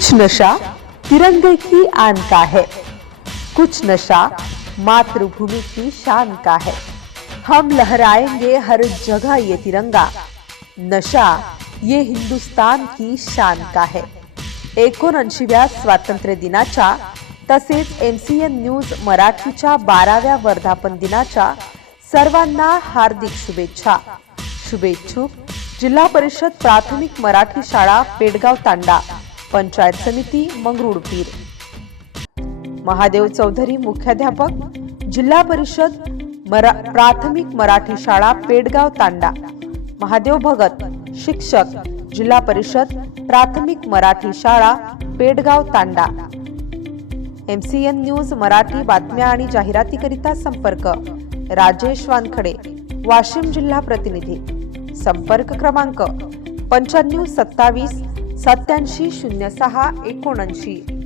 कुछ नशा तिरंगे की आन का है। कुछ नशा मातृभूमि की शान का है। हम लहराएंगे हर जगह ये तिरंगा। नशा ये हिंदुस्तान की शान का है। एकोणऐंशीव्या स्वातंत्र्य दिनाच्या तसेच एम सी एन न्यूज मराठीच्या बाराव्या वर्धापन दिनाच्या सर्वांना हार्दिक शुभेच्छा। शुभेच्छुक जिल्हा परिषद प्राथमिक मराठी शाळा पेडगाव तांडा। पंचायत समिती मंगरुळपीर महादेव चौधरी मुख्याध्यापक जिल्हा परिषद मरा प्राथमिक मराठी शाळा पेडगाव तांडा. महादेव भगत शिक्षक जिल्हा परिषद प्राथमिक मराठी शाळा Pedgaon Tanda. M C N news Marathi बातम्या आणि जाहिरातीकरिता संपर्क. राजेश वानखडे वाशिम जिल्हा प्रतिनिधी. संपर्क क्रमांक पंच्याण्णव सत्तावीस सत्याऐंशी शून्य सहा एकोणऐंशी.